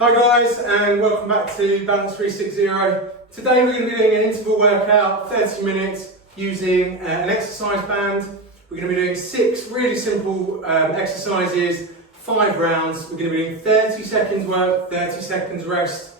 Hi guys, and welcome back to Balance36ZERO. Today we're going to be doing an interval workout, 30 minutes, using an exercise band. We're going to be doing 6 really simple exercises, 5 rounds. We're going to be doing 30 seconds work, 30 seconds rest.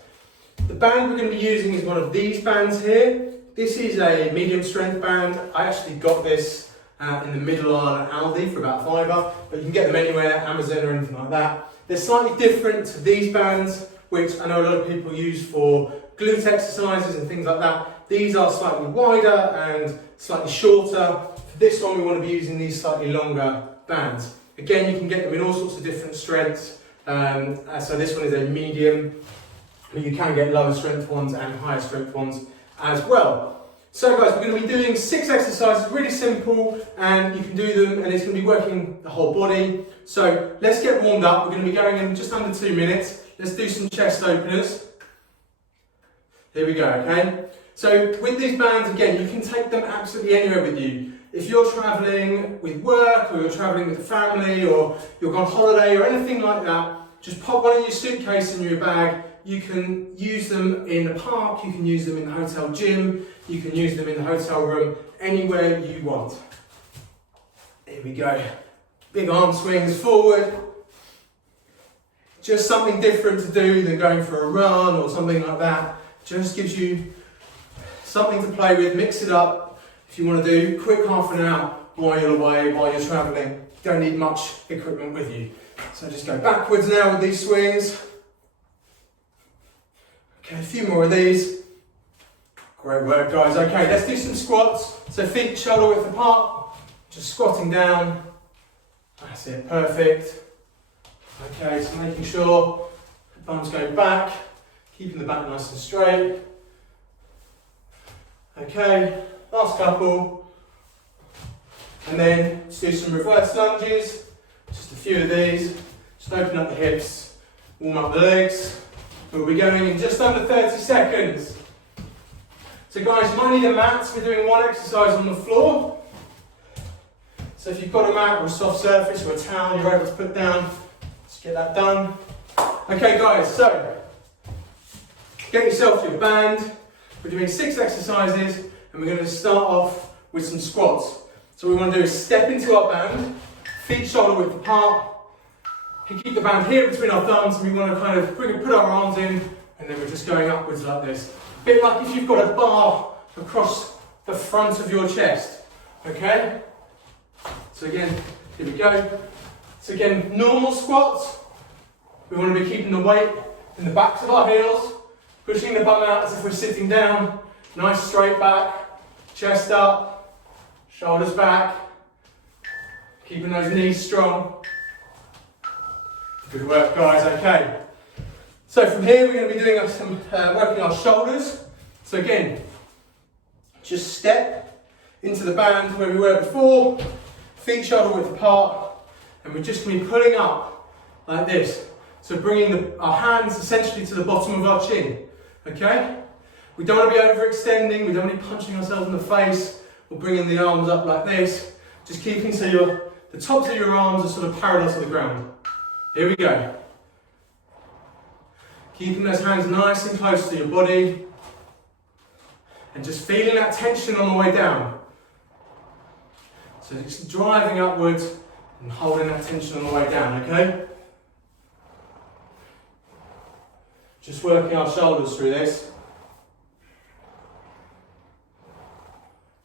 The band we're going to be using is one of these bands here. This is a medium strength band. I actually got this in the middle on Aldi for about £5, but you can get them anywhere, Amazon or anything like that. They're slightly different to these bands, which I know a lot of people use for glute exercises and things like that. These are slightly wider and slightly shorter. For this one, we want to be using these slightly longer bands. Again, you can get them in all sorts of different strengths. So this one is a medium, but you can get lower strength ones and higher strength ones as well. So guys, we're going to be doing 6 exercises, really simple, and you can do them and it's going to be working the whole body. So let's get warmed up. We're going to be going in just under 2 minutes. Let's do some chest openers. Here we go, okay? So with these bands, again, you can take them absolutely anywhere with you. If you're travelling with work, or you're travelling with the family, or you're on holiday or anything like that, just pop one in your suitcase in your bag. You can use them in the park, you can use them in the hotel gym, you can use them in the hotel room, anywhere you want. Here we go. Big arm swings forward. Just something different to do than going for a run or something like that. Just gives you something to play with, mix it up. If you want to do quick half an hour while you're away, while you're travelling, you don't need much equipment with you. So just go backwards now with these swings. Okay, a few more of these. Great work, guys. Okay, let's do some squats. So feet shoulder width apart, just squatting down. That's it, perfect. Okay, so making sure the bum's going back, keeping the back nice and straight. Okay, last couple. And then let's do some reverse lunges. Just a few of these. Just open up the hips, warm up the legs. We'll be going in just under 30 seconds. So guys, you might need a mat. We're doing one exercise on the floor. So if you've got a mat or a soft surface or a towel you're able to put down, let's get that done. Okay guys, so get yourself your band. We're doing 6 exercises and we're going to start off with some squats. So what we want to do is step into our band, feet shoulder width apart. We keep the band here between our thumbs and we want to kind of put our arms in and then we're just going upwards like this. A bit like if you've got a bar across the front of your chest, okay? So again, here we go. So again, normal squats. We want to be keeping the weight in the backs of our heels, pushing the bum out as if we're sitting down, nice straight back, chest up, shoulders back, keeping those knees strong. Good work, guys. Okay. So from here, we're going to be doing some working our shoulders. So again, just step into the band where we were before, feet shoulder width apart, and we're just going to be pulling up like this. So bringing our hands essentially to the bottom of our chin. Okay? We don't want to be overextending. We don't want to be punching ourselves in the face or bringing the arms up like this. Just keeping so the tops of your arms are sort of parallel to the ground. Here we go. Keeping those hands nice and close to your body and just feeling that tension on the way down. So just driving upwards and holding that tension on the way down, okay? Just working our shoulders through this.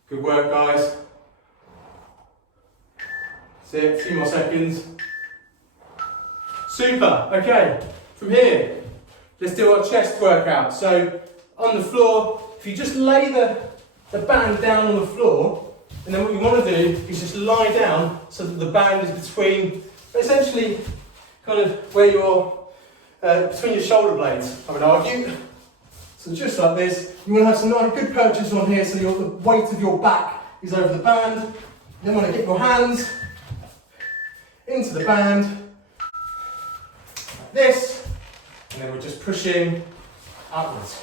Good work, guys. That's it, a few more seconds. Super, okay, from here, let's do our chest workout. So on the floor, if you just lay the band down on the floor, and then what you want to do is just lie down so that the band is between, essentially, kind of where you're, between your shoulder blades, I would argue. So just like this, you want to have some nice good purchase on here so the weight of your back is over the band. Then you want to get your hands into the band, this, and then we're just pushing upwards.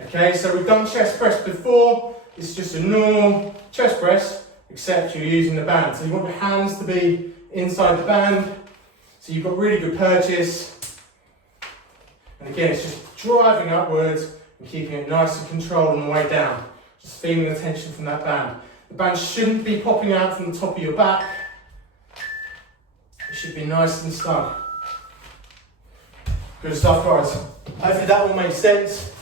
Okay, so we've done chest press before. It's just a normal chest press, except you're using the band. So you want your hands to be inside the band, so you've got really good purchase. And again, it's just driving upwards and keeping it nice and controlled on the way down. Just feeling the tension from that band. The band shouldn't be popping out from the top of your back. It should be nice and snug. Good stuff, guys. Hopefully that all makes sense.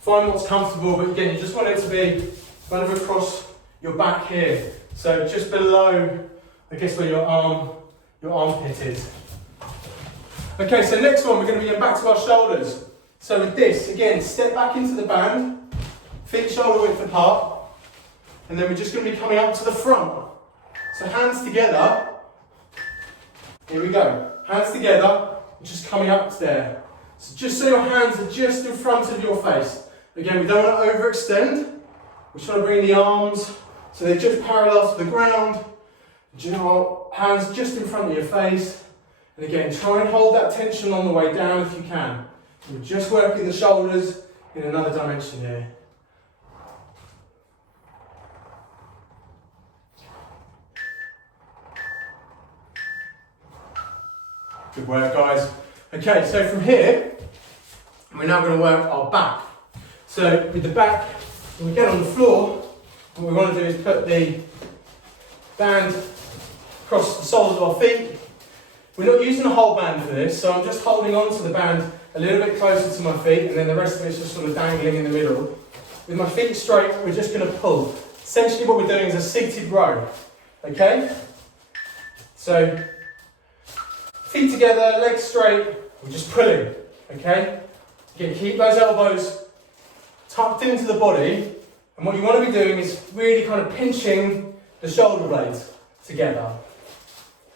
Find what's comfortable, but again, you just want it to be kind of across your back here. So just below, I guess, where your armpit is. Okay, so next one, we're going to be going back to our shoulders. So with this, again, step back into the band, feet shoulder width apart, and then we're just going to be coming up to the front. So hands together. Here we go. Hands together, just coming up there. So just so your hands are just in front of your face. Again, we don't want to overextend. We're trying to bring the arms so they're just parallel to the ground. Hands just in front of your face. And again, try and hold that tension on the way down if you can. We're just working the shoulders in another dimension here. Good work, guys. Okay, so from here, we're now going to work our back. So with the back, when we get on the floor, what we want to do is put the band across the soles of our feet. We're not using the whole band for this, so I'm just holding on to the band a little bit closer to my feet, and then the rest of it's just sort of dangling in the middle. With my feet straight, we're just going to pull. Essentially what we're doing is a seated row, okay? So, feet together, legs straight, we're just pulling, okay? Again, keep those elbows tucked into the body, and what you want to be doing is really kind of pinching the shoulder blades together.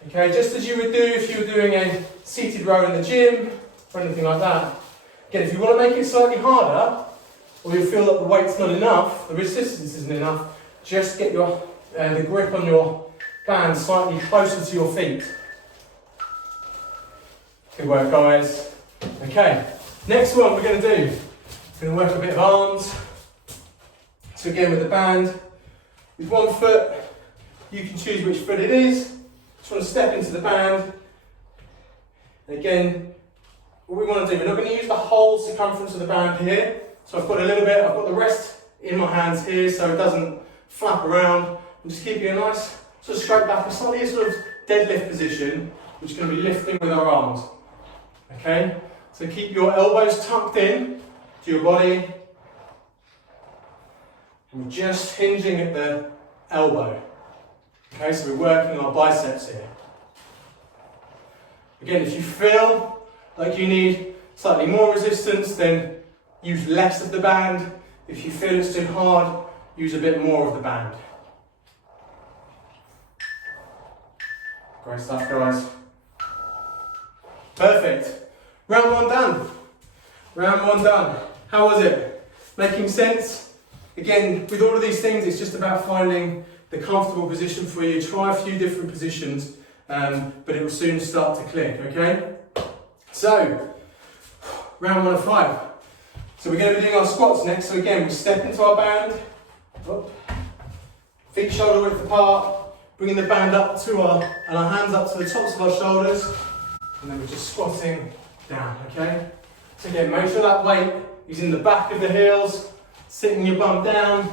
Okay, just as you would do if you were doing a seated row in the gym, or anything like that. Again, if you want to make it slightly harder, or you feel that the weight's not enough, the resistance isn't enough, just get your the grip on your band slightly closer to your feet. Good work, guys. Okay, next one we're going to do, we're going to work a bit of arms. So again, with the band, with one foot, you can choose which foot it is. Just want to step into the band. And again, what we want to do, we're not going to use the whole circumference of the band here. So I've got a little bit, I've got the rest in my hands here so it doesn't flap around. I'm just keeping a nice sort of straight back, a slightly sort of deadlift position, which is going to be lifting with our arms. Okay, so keep your elbows tucked in to your body. And we're just hinging at the elbow. Okay, so we're working our biceps here. Again, if you feel like you need slightly more resistance, then use less of the band. If you feel it's too hard, use a bit more of the band. Great stuff, guys. Perfect. Round one done. Round one done. How was it? Making sense? Again, with all of these things, it's just about finding the comfortable position for you. Try a few different positions, but it will soon start to click, okay? So, round 1 of 5. So we're going to be doing our squats next. So again, we step into our band, feet shoulder width apart, bringing the band up to our hands up to the tops of our shoulders, and then we're just squatting down, okay? So again, make sure that weight is in the back of the heels, sitting your bum down,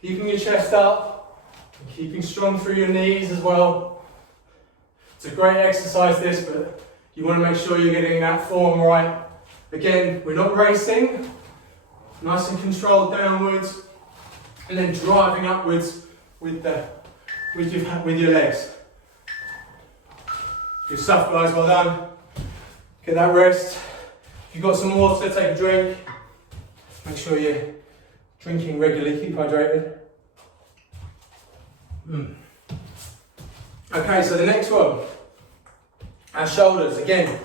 keeping your chest up, and keeping strong through your knees as well. It's a great exercise this, but you want to make sure you're getting that form right. Again, we're not racing, nice and controlled downwards, and then driving upwards with your legs. Good stuff, guys, well done. Get that rest. If you've got some water, take a drink. Make sure you're drinking regularly, keep hydrated. Okay, so the next one, our shoulders again.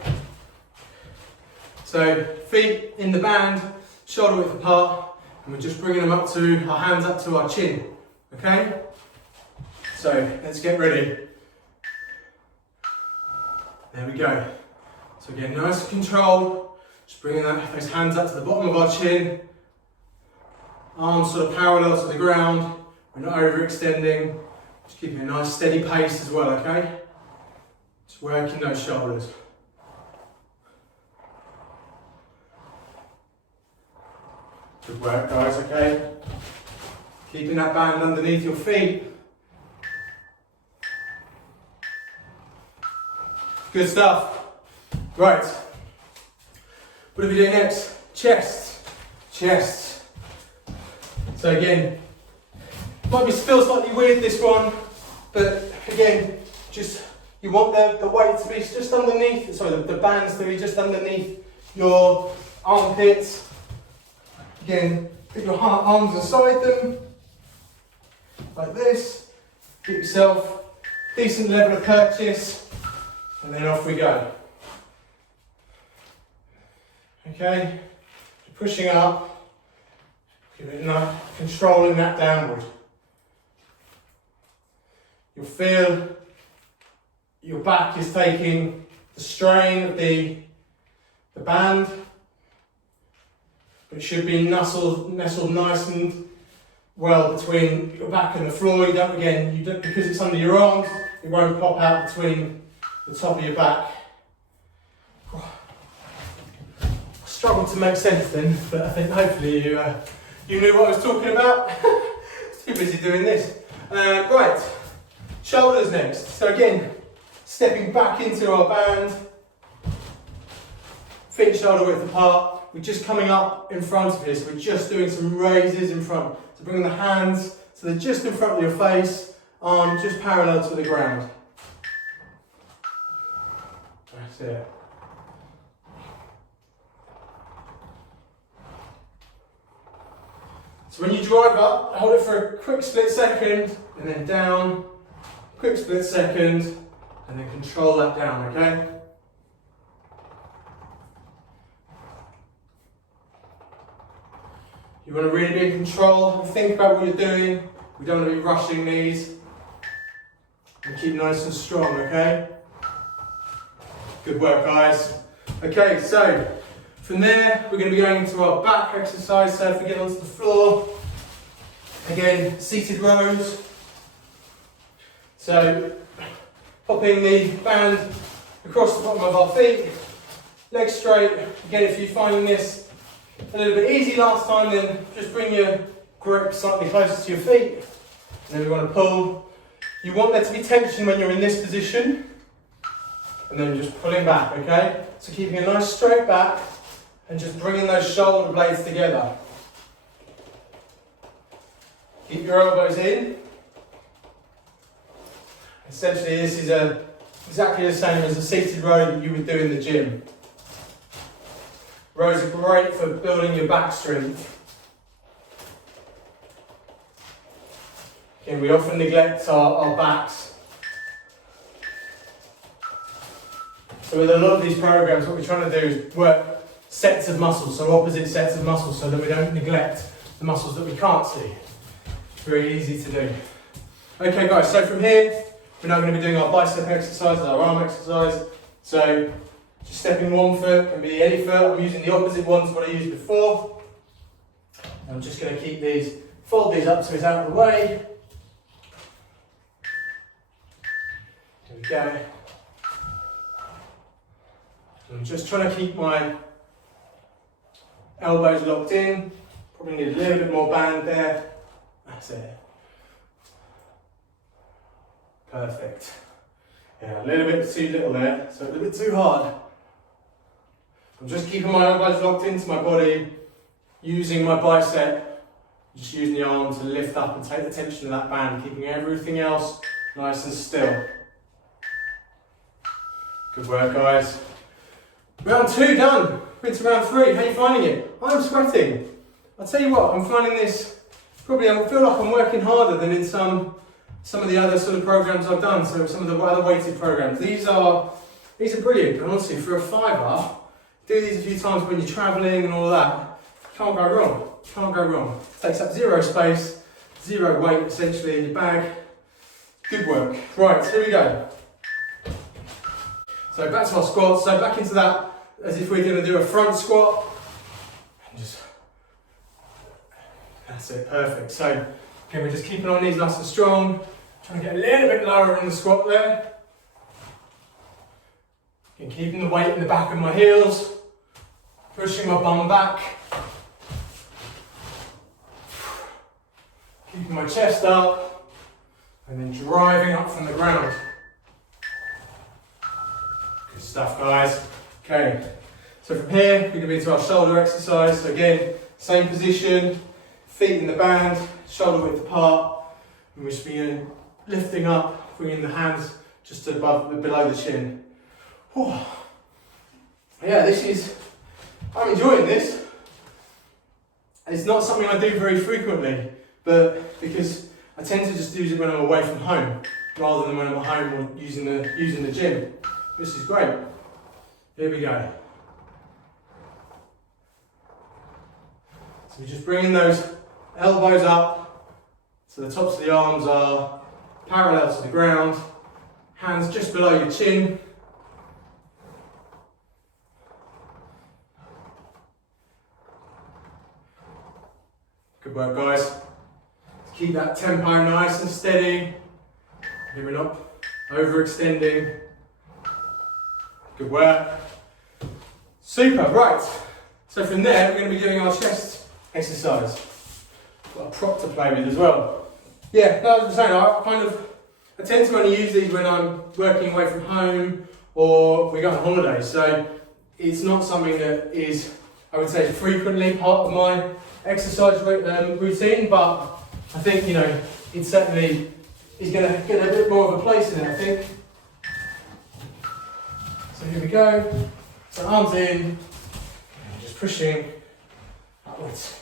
So feet in the band, shoulder width apart, and we're just bringing them up to our hands up to our chin. Okay? So let's get ready. There we go. So again, nice and controlled. Just bringing those hands up to the bottom of our chin. Arms sort of parallel to the ground. We're not overextending. Just keeping a nice steady pace as well, okay? Just working those shoulders. Good work, guys, okay? Keeping that band underneath your feet. Good stuff. Right. What are we doing next? Chest. Chest. So again, might be still slightly weird this one, but again, just you want the weight to be just underneath, sorry, the bands to be just underneath your armpits. Again, put your arms inside them, like this. Get yourself a decent level of purchase, and then off we go. Okay, pushing up, controlling that downward. You'll feel your back is taking the strain of the band, but it should be nestled nice and well between your back and the floor. You don't because it's under your arms, it won't pop out between the top of your back. Struggled to make sense then, but I think hopefully you knew what I was talking about. Too busy doing this. Right, shoulders next. So again, stepping back into our band, feet shoulder width apart. We're just coming up in front of you, so we're just doing some raises in front. So bringing the hands so they're just in front of your face, arms just parallel to the ground. That's it. So when you drive up, hold it for a quick split second, and then down, quick split second, and then control that down, okay? You want to really be in control and think about what you're doing. We don't want to be rushing these. And keep nice and strong, okay? Good work, guys. Okay, so from there, we're going to be going into our back exercise. So if we get onto the floor, again, seated rows. So popping the band across the bottom of our feet, legs straight. Again, if you're finding this a little bit easy last time, then just bring your grip slightly closer to your feet. And then we want to pull. You want there to be tension when you're in this position. And then just pulling back, okay? So keeping a nice straight back and just bringing those shoulder blades together. Keep your elbows in. Essentially, this is exactly the same as a seated row that you would do in the gym. Rows are great for building your back strength. Again, we often neglect our backs. So with a lot of these programs, what we're trying to do is work sets of muscles, so opposite sets of muscles, so that we don't neglect the muscles that we can't see. It's very easy to do. Okay guys, so from here, we're now going to be doing our bicep exercise, our arm exercise. So just stepping one foot, can be any foot. I'm using the opposite one to what I used before. I'm just going to keep these, fold these up so it's out of the way. There we go. I'm just trying to keep my elbows locked in. Probably need a little bit more band there. That's it. Perfect. Yeah, a little bit too little there, so a little bit too hard. I'm just keeping my elbows locked into my body, using my bicep, just using the arm to lift up and take the tension of that band, keeping everything else nice and still. Good work, guys. Round 2 done. We're into round 3. How are you finding it? I'm sweating. I'll tell you what, I'm finding this, probably I feel like I'm working harder than in some of the other sort of programs I've done, so some of the other weighted programs. These are brilliant, and honestly, for a fiver, do these a few times when you're travelling and all that. Can't go wrong. Can't go wrong. Takes up zero space, zero weight essentially in your bag. Good work. Right, here we go. So back to our squats. So back into that as if we're going to do a front squat. And just, that's it, perfect. So again, we're just keeping our knees nice and strong. Trying to get a little bit lower in the squat there. And keeping the weight in the back of my heels. Pushing my bum back. Keeping my chest up and then driving up from the ground. Good stuff, guys. Okay, so from here we're going to be into our shoulder exercise. So again, same position, feet in the band, shoulder width apart, and we're just being lifting up, bringing the hands just below the chin. Whew. Yeah, I'm enjoying this. It's not something I do very frequently, but because I tend to just use it when I'm away from home, rather than when I'm at home or using the gym. This is great. Here we go. So we're just bringing those elbows up, so the tops of the arms are parallel to the ground, hands just below your chin. Good work, guys. Keep that tempo nice and steady. Here we're not overextending. Good work. Super, right. So from there, we're going to be doing our chest exercise. Got a prop to play with as well. Yeah, no, as I was saying, I tend to only use these when I'm working away from home or we go on holiday. So it's not something that is, I would say, frequently part of my exercise routine, but I think, it certainly is going to get a bit more of a place in it, I think. So here we go. So arms in, and just pushing upwards.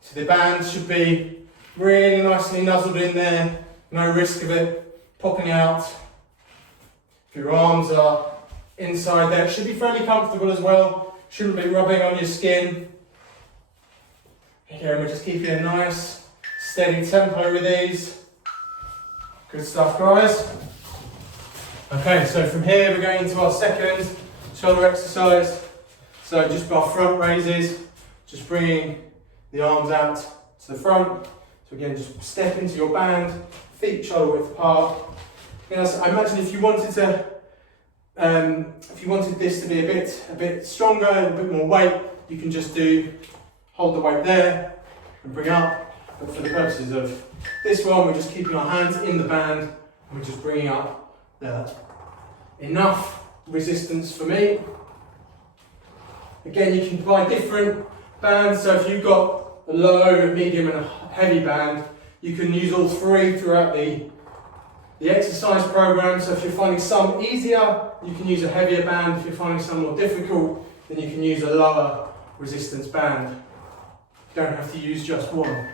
So the band should be really nicely nuzzled in there, no risk of it popping out. If your arms are inside there, it should be fairly comfortable as well, shouldn't be rubbing on your skin. Again, we're just keeping a nice steady tempo with these. Good stuff, guys. Okay, so from here we're going into our second shoulder exercise. So just our front raises, just bringing the arms out to the front. So again, just step into your band, feet shoulder width apart. I imagine if you wanted this to be a bit stronger, a bit more weight, you can just hold the weight there and bring up. But for the purposes of this one, we're just keeping our hands in the band and we're just bringing up there. That's enough resistance for me. Again, you can apply different bands. So if you've got a low, a medium and a heavy band, you can use all three throughout the exercise program. So if you're finding some easier, you can use a heavier band. If you're finding some more difficult, then you can use a lower resistance band. You don't have to use just one.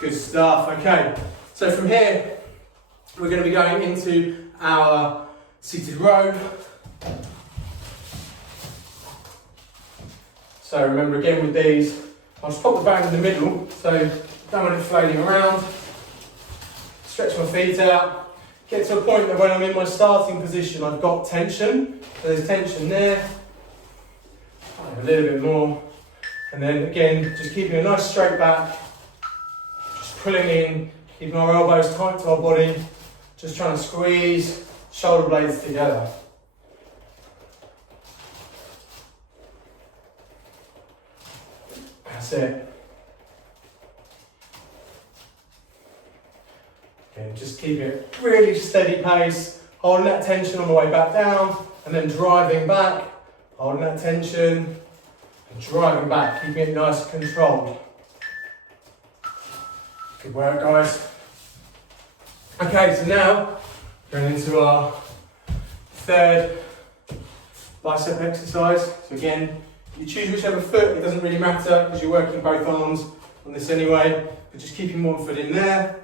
Good stuff. Okay, so from here, we're going to be going into our seated row. So remember again with these, I'll just pop the band in the middle, so don't want it flailing around. Stretch my feet out. Get to a point that when I'm in my starting position, I've got tension. So there's tension there. A little bit more. And then again, just keeping a nice straight back. Just pulling in, keeping our elbows tight to our body. Just trying to squeeze shoulder blades together. That's it. Okay, just keep it really steady pace, holding that tension on the way back down, and then driving back, holding that tension, and driving back, keeping it nice and controlled. Good work, guys. Okay, so now going into our third bicep exercise. So again, you choose whichever foot, it doesn't really matter because you're working both arms on this anyway, but just keeping one foot in there.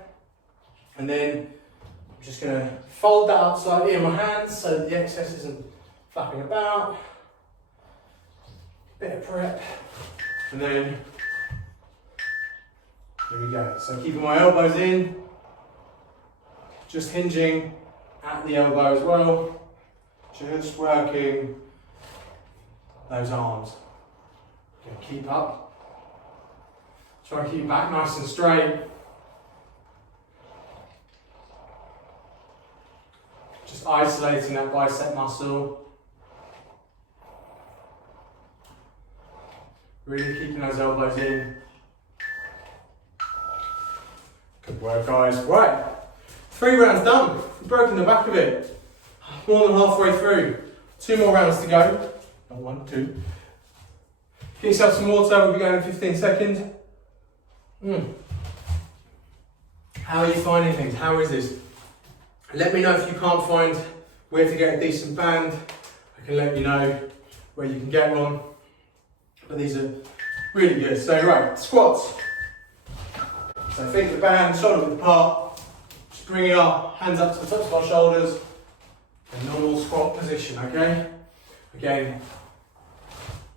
And then I'm just going to fold that up slightly in my hands so that the excess isn't flapping about. Bit of prep. And then, here we go. So keeping my elbows in, just hinging at the elbow as well. Just working those arms. Okay, keep up. Try and keep your back nice and straight. Just isolating that bicep muscle. Really keeping those elbows in. Good work, guys. Right, 3 rounds done. We've broken the back of it. More than halfway through. 2 more rounds to go. Not 1, 2. Get yourself some water. We'll be going in 15 seconds. How are you finding things? How is this? Let me know if you can't find where to get a decent band. I can let you know where you can get one. But these are really good. So right, squats. So feet to the band, shoulder width apart. Just bring it up, hands up to the tops of our shoulders. A normal squat position, okay? Again,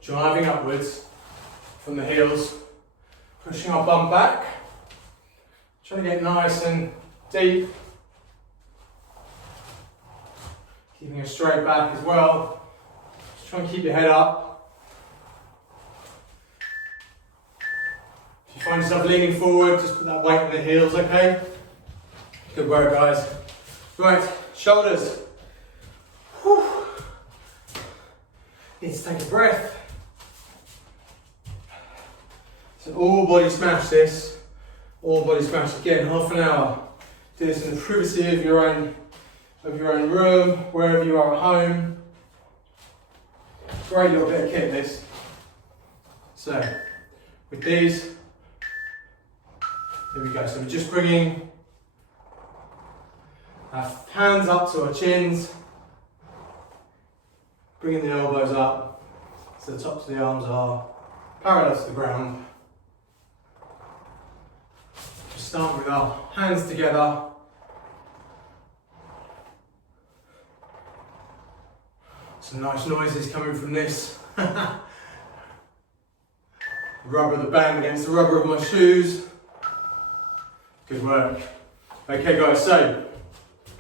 driving upwards from the heels, pushing our bum back. Trying to get nice and deep. Keeping a straight back as well. Just try and keep your head up. If you find yourself leaning forward, just put that weight on the heels, okay? Good work, guys. Right, shoulders. Whew. Need to take a breath. So all body smash this. All body smash again, half an hour. Do this in the privacy of your own room, wherever you are at home. Great little bit of kit, this. So, with these, here we go. So we're just bringing our hands up to our chins, bringing the elbows up so the tops of the arms are parallel to the ground. Just start with our hands together. Some nice noises coming from this. Rubber of the band against the rubber of my shoes. Good work. Okay guys, so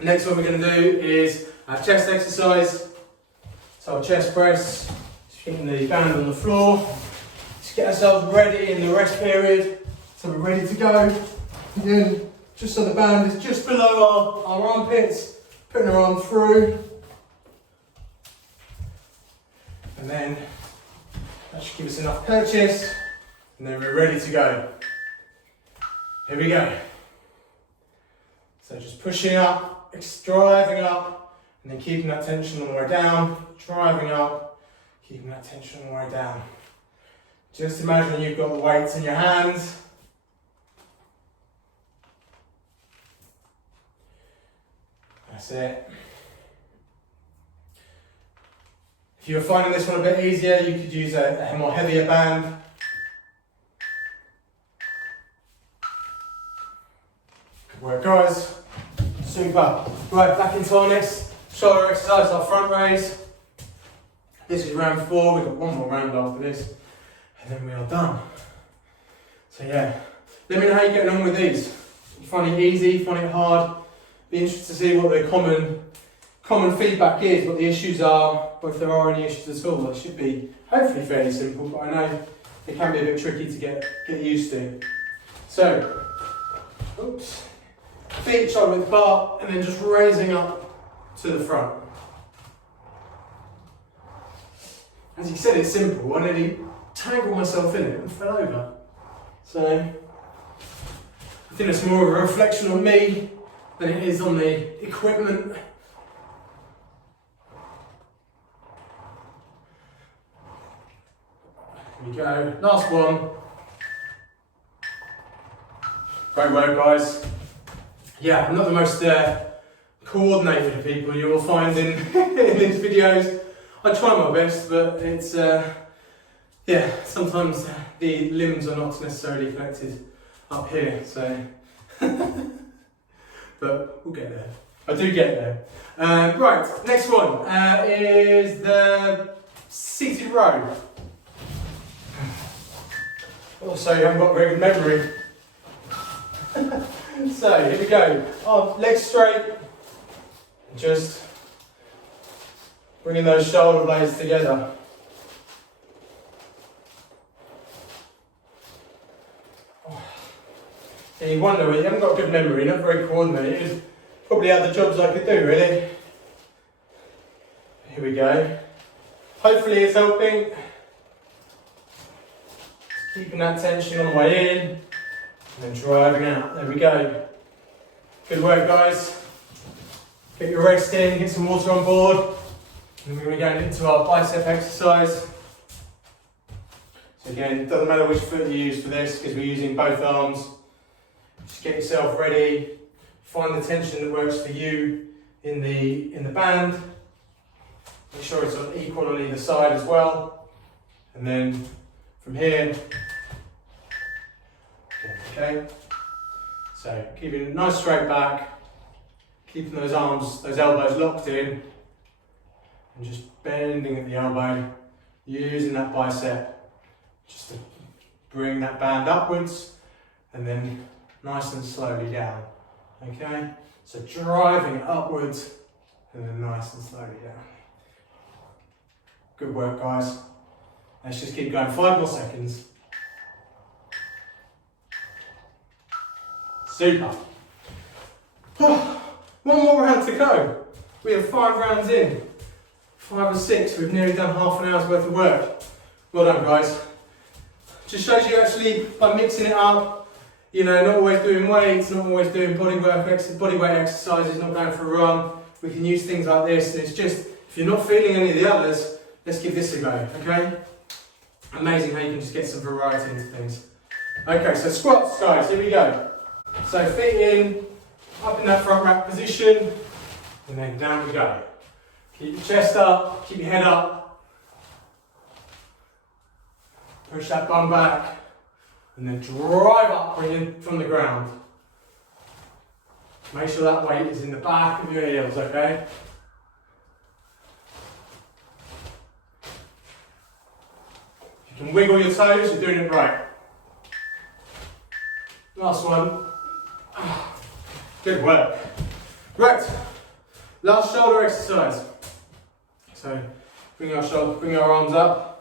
next one we're going to do is our chest exercise. So our chest press, just keeping the band on the floor. Just get ourselves ready in the rest period. So we're ready to go. Again, just so the band is just below our armpits, putting our arm through. And then that should give us enough purchase, and then we're ready to go. Here we go. So just pushing up, driving up, and then keeping that tension on the way down, driving up, keeping that tension on the way down. Just imagine you've got the weights in your hands. That's it. If you're finding this one a bit easier, you could use a more heavier band. Good work, guys. Super. Right, back into our next shoulder exercise, our front raise. This is round 4. We've got one more round after this, and then we are done. So yeah, let me know how you're getting on with these. You find it easy, find it hard? Be interested to see what the common feedback is, what the issues are, or if there are any issues at all. It should be hopefully fairly simple, but I know it can be a bit tricky to get used to. So, oops, feet shoulder width apart, and then just raising up to the front. As you said, it's simple. I nearly tangled myself in it and fell over. So, I think it's more of a reflection on me than it is on the equipment. Here we go, last one. Great work, guys. Yeah, I'm not the most coordinated of people you will find in, in these videos. I try my best, but it's, yeah, sometimes the limbs are not necessarily connected up here, so. But we'll get there. I do get there. Right, next one is the seated row. Also, you haven't got very good memory. So, here we go. Legs straight. Just bringing those shoulder blades together. Yeah, you wonder, you haven't got good memory, not very coordinated. Probably other jobs I could do, really. Here we go. Hopefully it's helping. Keeping that tension on the way in, and then driving out. There we go. Good work, guys. Get your rest in, get some water on board, and we're going to be going into our bicep exercise. So again, it doesn't matter which foot you use for this, because we're using both arms. Just get yourself ready, find the tension that works for you in the band. Make sure it's on equal on either side as well. And then from here, okay. So keeping a nice straight back, keeping those arms, those elbows locked in, and just bending at the elbow, using that bicep just to bring that band upwards, and then nice and slowly down. Okay, so driving it upwards, and then nice and slowly down. Good work, guys. Let's just keep going, 5 more seconds. Super. One more round to go. We have 5 rounds in. 5 or 6, we've nearly done half an hour's worth of work. Well done, guys. Just shows you actually, by mixing it up, you know, not always doing weights, not always doing body weight exercises, not going for a run. We can use things like this, and it's just, if you're not feeling any of the others, let's give this a go, okay? Amazing how you can just get some variety into things. Okay, so squats, guys, here we go. So feet in, up in that front rack position, and then down we go. Keep your chest up, keep your head up. Push that bum back, and then drive up from the ground. Make sure that weight is in the back of your heels, okay? If you can wiggle your toes, you're doing it right. Last one. Good work. Right, last shoulder exercise. So bring our arms up.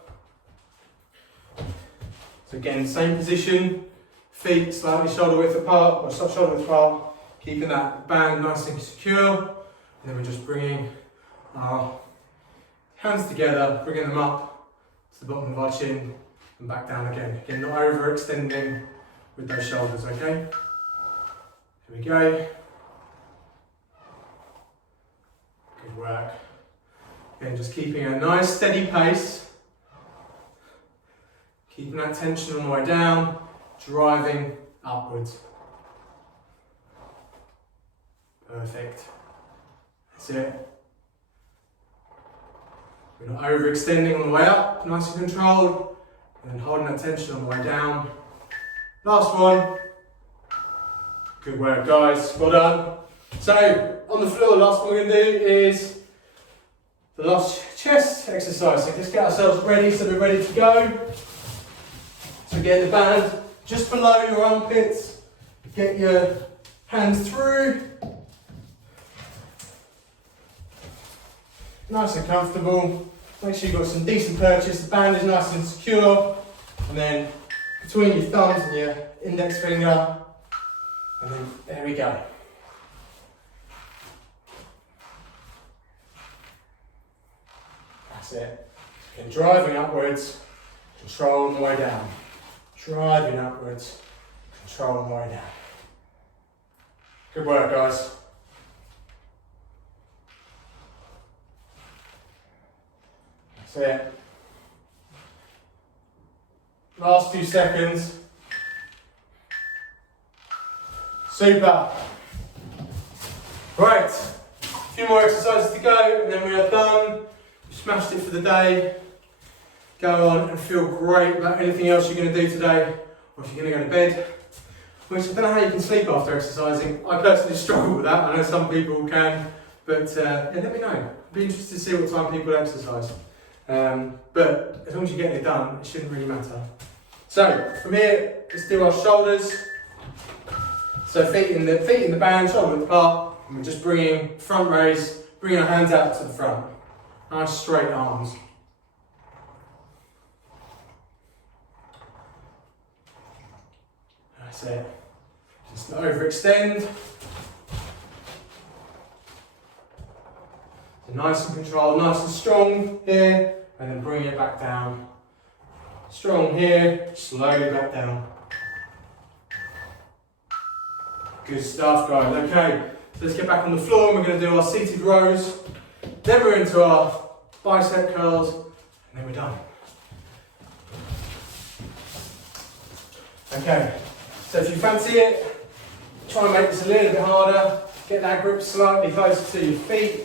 So again, same position, feet slightly shoulder width apart, or shoulder width apart, keeping that band nice and secure. And then we're just bringing our hands together, bringing them up to the bottom of our chin and back down again. Again, not overextending with those shoulders, okay? Here we go. Good work. Again, just keeping a nice steady pace. Keeping that tension on the way down, driving upwards. Perfect. That's it. We're not overextending on the way up, nice and controlled, and then holding that tension on the way down. Last one. Good work, guys, well done. So, on the floor, the last one we're going to do is the last chest exercise. So just get ourselves ready so we're ready to go. So get the band just below your armpits, get your hands through. Nice and comfortable. Make sure you've got some decent purchase, the band is nice and secure. And then between your thumbs and your index finger, and then there we go. That's it. Again, driving upwards, control on the way down. Driving upwards, control on the way down. Good work, guys. That's it. Last 2 seconds. Super. Right, a few more exercises to go and then we are done. We've smashed it for the day. Go on and feel great about anything else you're going to do today, or if you're going to go to bed. Which I don't know how you can sleep after exercising. I personally struggle with that. I know some people can, but yeah, let me know. I'd be interested to see what time people exercise. But as long as you're getting it done, it shouldn't really matter. So from here, let's do our shoulders. So feet in the band, shoulder width apart, and we're just bringing front raise, bringing our hands out to the front. Nice straight arms. That's it. Just overextend. So nice and controlled, nice and strong here, and then bring it back down. Strong here, slowly back down. Good stuff, guys. Okay, so let's get back on the floor and we're going to do our seated rows. Then we're into our bicep curls, and then we're done. Okay, so if you fancy it, try and make this a little bit harder. Get that grip slightly closer to your feet.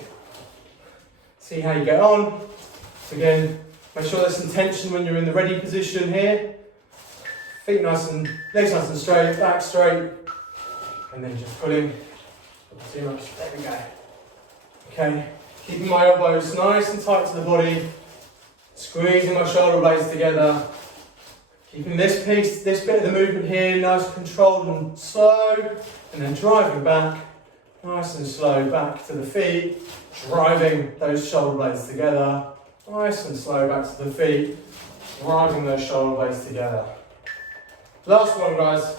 See how you get on. So again, make sure there's some tension when you're in the ready position here. Feet nice and, legs nice and straight, back straight. And then just pulling, not too much, there we go. Okay, keeping my elbows nice and tight to the body. Squeezing my shoulder blades together. Keeping this piece, this bit of the movement here, nice and controlled and slow. And then driving back, nice and slow, back to the feet. Driving those shoulder blades together. Nice and slow back to the feet. Driving those shoulder blades together. Last one, guys.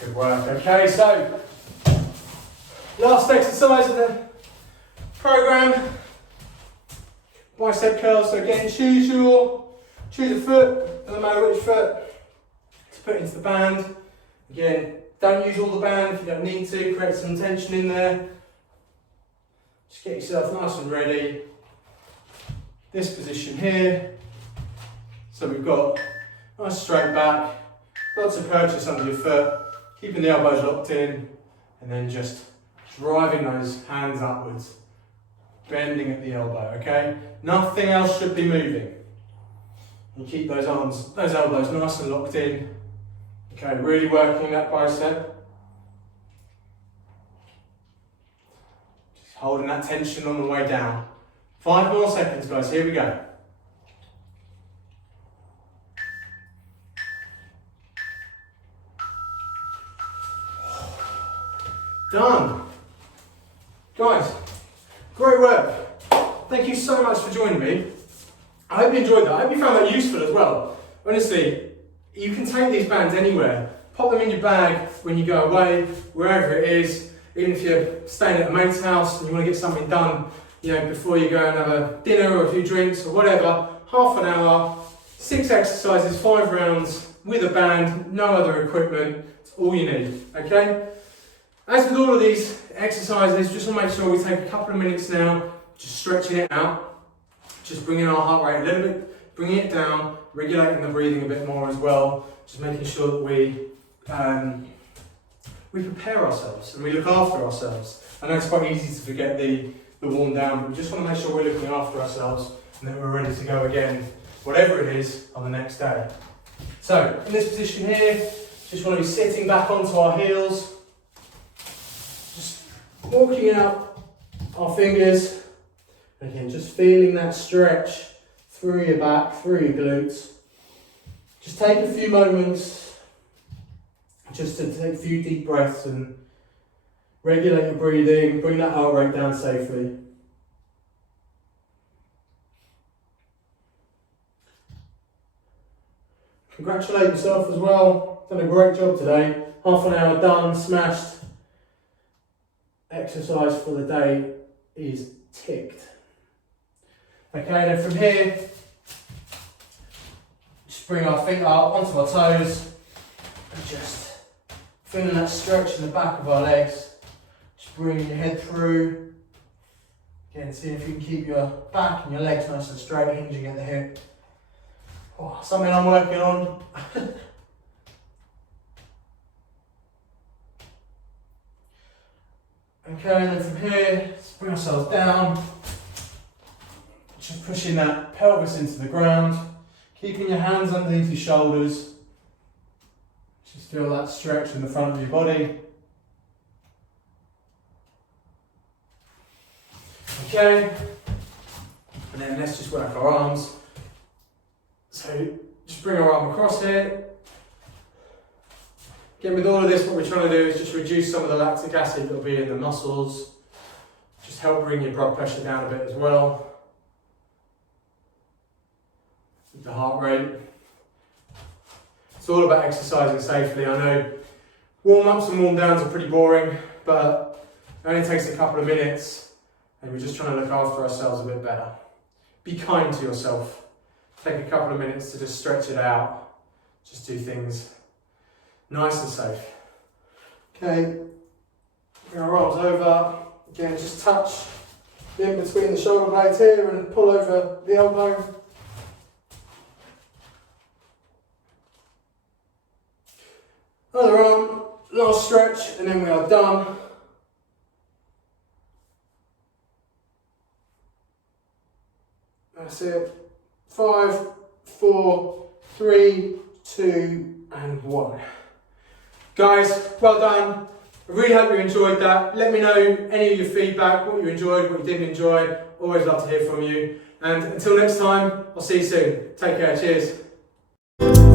Good work. Okay, so last exercise of the program. Bicep curls. So again, choose a foot, doesn't matter which foot, to put into the band. Again, don't use all the band if you don't need to, create some tension in there. Just get yourself nice and ready. This position here. So we've got nice straight back, lots of purchase under your foot, keeping the elbows locked in, and then just driving those hands upwards, bending at the elbow, okay? Nothing else should be moving. You keep those arms, those elbows nice and locked in. Okay, really working that bicep. Just holding that tension on the way down. 5 more seconds, guys, here we go. Done. Guys, great work. Thank you so much for joining me. I hope you enjoyed that. I hope you found that useful as well. Honestly, you can take these bands anywhere. Pop them in your bag when you go away, wherever it is. Even if you're staying at a mate's house and you want to get something done, you know, before you go and have a dinner or a few drinks or whatever. Half an hour, 6 exercises, 5 rounds with a band, no other equipment. It's all you need, okay? As with all of these exercises, just want to make sure we take a couple of minutes now, just stretching it out. Just bringing our heart rate a little bit, bringing it down, regulating the breathing a bit more as well. Just making sure that we prepare ourselves and we look after ourselves. I know it's quite easy to forget the warm down, but we just want to make sure we're looking after ourselves and that we're ready to go again, whatever it is, on the next day. So, in this position here, just want to be sitting back onto our heels, just walking out our fingers. Again, just feeling that stretch through your back, through your glutes. Just take a few moments just to take a few deep breaths and regulate your breathing, bring that heart rate down safely. Congratulate yourself as well. Done a great job today. Half an hour done, smashed. Exercise for the day is ticked. Okay, then from here, just bring our feet up onto our toes and just feeling that stretch in the back of our legs. Just bringing your head through. Again, see if you can keep your back and your legs nice and straight, hinging at the hip. Oh, something I'm working on. Okay, and then from here, let's bring ourselves down. Just pushing that pelvis into the ground, keeping your hands underneath your shoulders. Just feel that stretch in the front of your body. Okay, and then let's just work our arms. So just bring our arm across here. Again, with all of this, what we're trying to do is just reduce some of the lactic acid that will be in the muscles. Just help bring your blood pressure down a bit as well. With the heart rate. It's all about exercising safely. I know warm-ups and warm-downs are pretty boring, but it only takes a couple of minutes and we're just trying to look after ourselves a bit better. Be kind to yourself. take a couple of minutes to just stretch it out. Just do things nice and safe. Okay, bring our arms over. Again, just touch in between the shoulder blades here and pull over the elbow. Other arm, last stretch, and then we are done. That's it. 5, 4, 3, 2, and 1. Guys, well done. I really hope you enjoyed that. Let me know any of your feedback, what you enjoyed, what you didn't enjoy. Always love to hear from you. And until next time, I'll see you soon. Take care. Cheers.